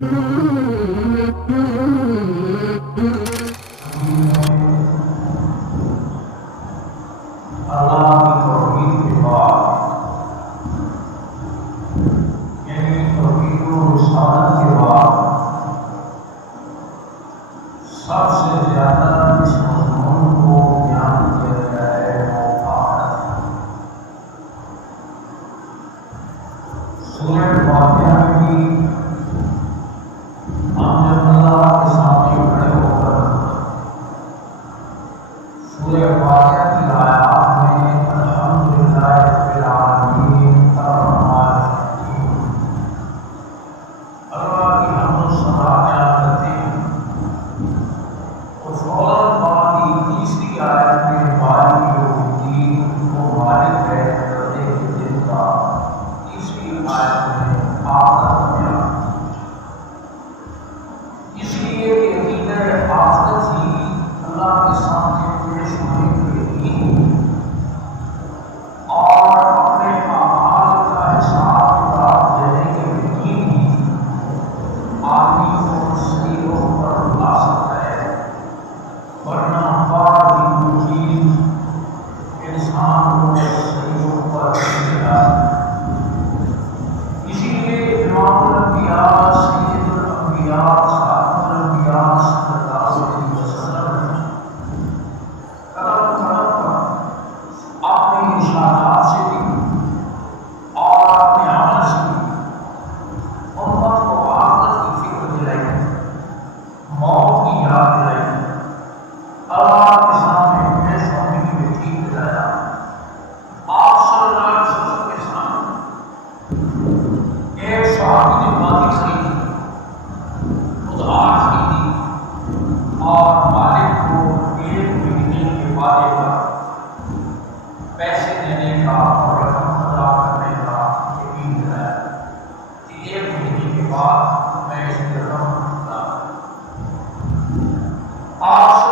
سب سے زیادہ اس مضمون کو بیان کیا گیا ہے وہ طاعت ہے۔ سورہ فاتحہ میں بھی ہم جب اللہ کے سامنے کھڑے ہو کر سورہ فاتحہ کی آیات میں الحمدللہ رب العالمین الرحمن الرحیم اللہ کی حمد و ثنا بیان کرتے ہیں، تو فوراً بعد کی تیسری آیت میں مالک یوم الدین کو مالک ہے بدلے کے دن کا، تیسری آیت میں آخرت بیان۔ اس لیے کہ عقیدہ آخرت ہی اللہ کے سامنے پیش ہونے کے لیے اور اپنے اعمال کا حساب کتاب دینے کے لیے بھی آدمی کو صحیح روح پر لا سکتا ہے، ورنہ بعض چیز انسان کو صحیح روح پر نہیں لا سکتا۔ اسی لیے امام الانبیاء سید الانبیاء خاتم الانبیاء صلی اللہ علیہ وسلم نے قدم قدم پر اپنی ارشادات سے بھی اور اپنے عمل سے بھی امت کو آخرت کی فکر دلائی، موت کی یاد دلائی، اللہ کے سامنے پیش ہونے کی یقین دلایا۔ آپ صلی اللہ علیہ وسلم کے سامنے ایک صحابی نے باتیں خریدی، ادھار خریدی اور مالک کو ایک مہینے کے وعدے پر پیسے دینے کا اور رقم ادا کرنے کا یقین دلایا کہ ایک مہینے کے بعد میں اس کی رقم ادا کروں۔ آپ